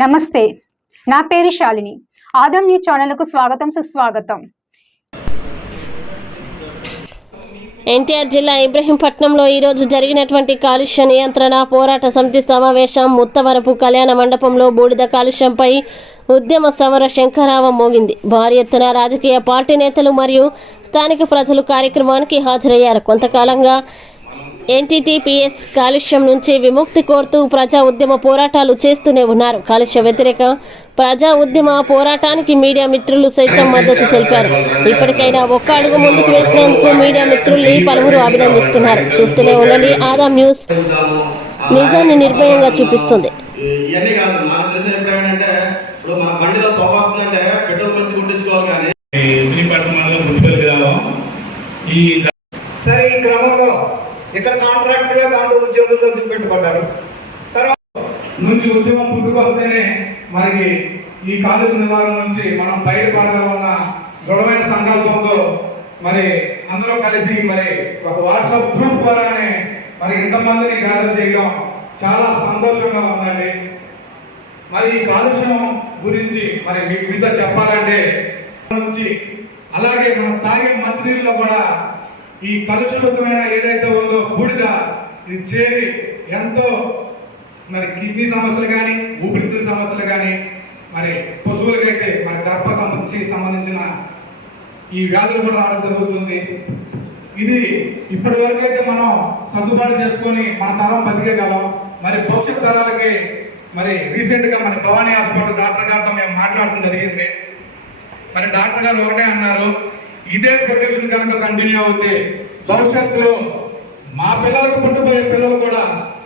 నమస్తే. నా పేరు శాలిని. ఆదం న్యూ ఛానల్కు స్వాగతం సుస్వాగతం. ఎన్టీఆర్ జిల్లా ఇబ్రహీంపట్నంలో ఈరోజు జరిగినటువంటి కాలుష్య నియంత్రణ పోరాట సమితి సమావేశం ముత్తవరపు కళ్యాణ మండపంలో బూడిద కాలుష్యంపై ఉద్యమ సమర శంఖరావం మోగింది. భారీ ఎత్తున రాజకీయ పార్టీ నేతలు మరియు స్థానిక ప్రజలు కార్యక్రమానికి హాజరయ్యారు. కొంతకాలంగా ఎన్టీటీపీఎస్ కాలుష్యం నుంచి విముక్తి కోరుతూ ప్రజా ఉద్యమ పోరాటాలు చేస్తూనే ఉన్నారు. కాలుష్య వ్యతిరేక ప్రజా ఉద్యమ పోరాటానికి మీడియా మిత్రులు సైతం మద్దతు తెలిపారు. ఇప్పటికైనా ఒక్క అడుగు ముందుకు వేసినందుకు మీడియా మిత్రుల్ని పలువురు అభినందిస్తున్నారు. చూస్తూనే ఉండండి ఆదాం న్యూస్. నిజాన్ని నిర్భయంగా చూపిస్తుంది. ఇవన్నీ కాంట్రాక్ట్ దాంట్లో ఉద్యోగంలో పెట్టుకున్నారు తర్వాత నుంచి ఉద్యమం పుట్టుకొస్తేనే మనకి ఈ కాలుష్య నివారణ నుంచి మనం బయటపడగలమన్న దృఢమైన సంకల్పంతో మరి అందరూ కలిసి మరి ఒక వాట్సాప్ గ్రూప్ ద్వారానే మరి ఇంతమందిని గ్యాదర్ చేయడం చాలా సంతోషంగా ఉందండి. మరి ఈ కాలుష్యం గురించి మరి మీకు మీద చెప్పాలంటే నుంచి అలాగే మనం తాగే మంచినీళ్ళలో కూడా ఈ కలుషితమైన ఏదైతే ఉందో బూడిద ఇది చేరి ఎంతో మరి కిడ్నీ సమస్యలు కానీ ఊపిరితిత్తుల సమస్యలు కానీ మరి పశువులకైతే మరి గర్భ సంబంధించి సంబంధించిన ఈ వ్యాధులు కూడా రావడం జరుగుతుంది. ఇది ఇప్పటి వరకు అయితే మనం సర్దుబాటు చేసుకొని మన తరం బతికేగలం మరి భవిష్యత్ తరాలకి మరి రీసెంట్గా మన భవానీ హాస్పిటల్ డాక్టర్ గారితో మేము మాట్లాడటం జరిగింది. మరి డాక్టర్ గారు ఒకటే అన్నారు ఇదే ప్రొటెక్షన్ కనుక కంటిన్యూ అవుతే భవిష్యత్తులో మా పిల్లలకు పుట్టబోయే పిల్లలు కూడా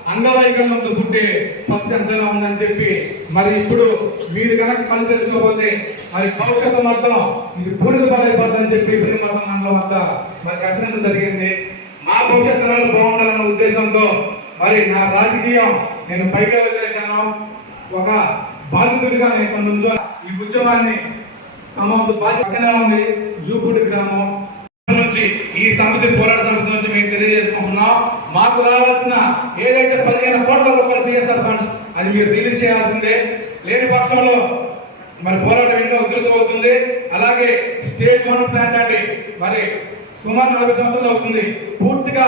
అంగవైకల్యంతో పుట్టే ఫస్ట్ ఎంతైనా ఉందని చెప్పి మరి ఇప్పుడు మీరు కనుక పని తెలుసుకోకపోతే మరి భవిష్యత్తు మొత్తం ఇది బూడిద పడైపోతుందని చెప్పి ఇప్పుడు మొత్తం మనలో వద్ద మరి ఖచ్చితంగా జరిగింది. మా భవిష్యత్ తరాలు బాగుండాలన్న ఉద్దేశంతో మరి నా రాజకీయం నేను పైగా వదిలేశాను. ఒక బాధితుడిగా నేను ఇక్కడ నుంచో ఈ ఉద్యమాన్ని తమ బాధ్యత ఉంది. జూపూడి గ్రామం. నుంచి ఈ సమితి పోరాట సమితి నుంచి మేము తెలియజేస్తాం మాకు రావాల్సిన ఏదైతే పదిహేను కోట్ల రూపాయలు సిఎస్ఆర్ ఫండ్స్ అది మీరు రిలీజ్ చేయాల్సిందే. లేని పక్షంలో మరి పోరాటం ఇంకా ఉధృతం అవుతుంది. అలాగే స్టేజ్ వన్ ప్లాన్ అండి. మరి సుమారు నలభై సంవత్సరాలు అవుతుంది. పూర్తిగా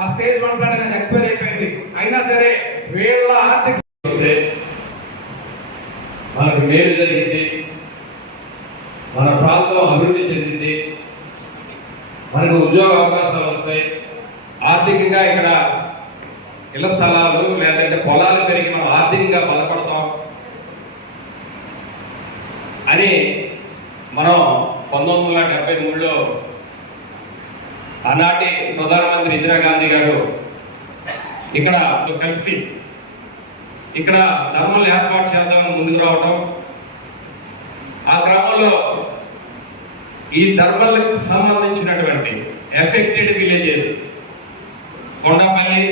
ఆ స్టేజ్ వన్ ప్లాంట్ అనేది ఎక్స్పైర్ అయిపోయింది. అయినా సరే వేళ్ళ ఆర్థిక మనకు మేలు జరిగింది. మన ప్రాంతం అభివృద్ధి చెందింది. మనకు ఉద్యోగ అవకాశాలు వస్తాయి. ఆర్థికంగా ఇక్కడ ఇళ్ళ స్థలాలు లేదంటే పొలాలు పెరిగి మనం ఆర్థికంగా బలపడతాం అని మనం పంతొమ్మిది వందల డెబ్బై మూడులో ఆనాటి ప్రధానమంత్రి ఇందిరాగాంధీ గారు ఇక్కడ కలిసి ఇక్కడ ధర్మలు ఏర్పాటు చేద్దామని ముందుకు రావడం ఆ క్రమంలో ఈ ధర్మలకు సంబంధించినటువంటి ఎఫెక్టెడ్ విలేజెస్ కొండపల్లి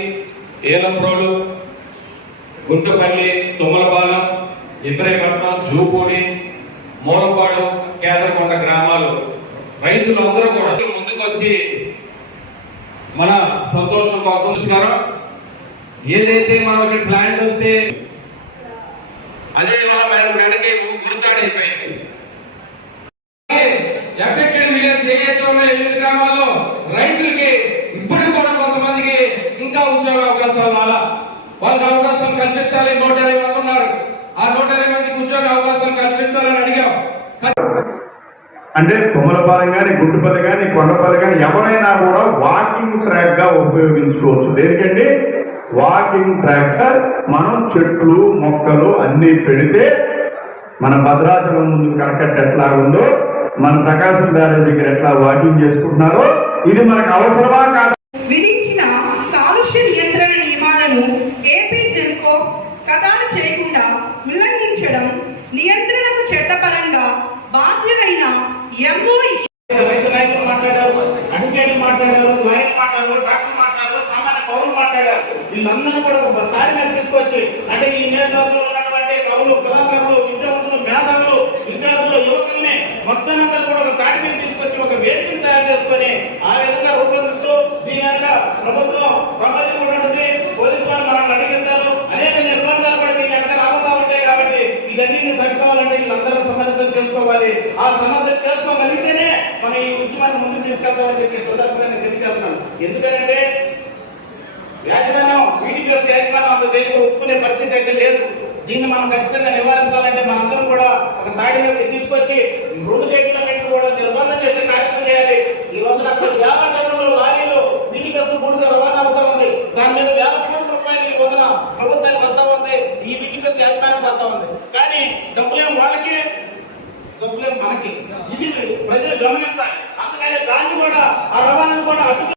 ఏలప్రోలు గుంటుపల్లి తుమ్మలపాలెం ఇబ్రహీపట్నం జూపూడి మూలపాడు కేంద్రకొండ గ్రామాలు. రైతులందరూ కూడా ముందుకొచ్చి మన సంతోషం కోసం చూస్తున్నారు ఏదైతే మనకి ప్లాంట్ వస్తే అదే వాళ్ళ మీద గుర్తాడైపోయింది ఎఫెక్టెడ్ విలేజ్ ఏదైతే ఉన్నాయో ఎనిమిది గ్రామాల్లో రైతులకి ఇప్పుడు కూడా కొంతమందికి ఇంకా ఉద్యోగ అవకాశాలు రాలా. వాళ్ళకి అవకాశాలు కల్పించాలి నూట ఇరవై మంది ఉన్నారు? ఆ నూట ఇరవై మందికి ఉద్యోగ అవకాశాలు కల్పించాలని అడిగాం. అంటే తుమ్మలపాలెం కానీ గుడ్డుపల్లి కానీ కొండపల్లి కానీ ఎవరైనా కూడా వాకింగ్ ట్రాక్గా ఉపయోగించుకోవచ్చు. దేనికండి? వాకింగ్ ట్రాక్టర్ మనం చెట్లు మొక్కలు అన్ని పెడితే మన భద్రాచలం ముందు కనకట్ట ఎట్లా ఉందో మన ప్రకాశం బ్యారేజ్ దగ్గర ఎట్లా వాకింగ్ చేసుకుంటున్నారో ఇది మనకు అవసరమా కాదు? రైతు నాయకులు మాట్లాడారు అడ్వకేట్లు మాట్లాడారు లాయర్ మాట్లాడారు డాక్టర్ మాట్లాడారు సామాన్య పౌరులు మాట్లాడారు. వీళ్ళందరూ కూడా ఒక దారి మీద తీసుకొచ్చి అంటే ఈ నియోజకవర్గంలో ఉన్నటువంటి కవులు మనం ఈ ఉద్యమాన్ని ముందుకు తీసుకెళ్తామని చెప్పి సందర్భంగా నేను తెలియజేస్తున్నాను. ఎందుకంటే యాజమాన్యం వీడియోస్ యాజమాన్యం అంత తేలిక ఒప్పుకునే పరిస్థితి అయితే లేదు. దీన్ని మనం ఖచ్చితంగా నివారించాలంటే మనందరం కూడా ఒక తాడి మీద తీసుకొచ్చి రెండు గేట్లన్నింటినీ కూడా నిర్బంధం చేసే కార్యక్రమం చేయాలి. ఈ రోజు అక్కడ వేల టన్నులు లారీలు నీటి బస్సు బూడిద రవాణా అవుతా ఉంది. దాని మీద వేల కోట్ల రూపాయలు ఈ రోజున ప్రభుత్వానికి వస్తా ఉంది. ఈ నీటి బస్సు యాజమాన్యం వస్తా ఉంది. కానీ డబ్బులేం వాళ్ళకి? డబ్బులేం మనకి. ఇది ప్రజలు గమనించాలి. అందుకని దాన్ని కూడా ఆ రవాణాను కూడా అడ్డు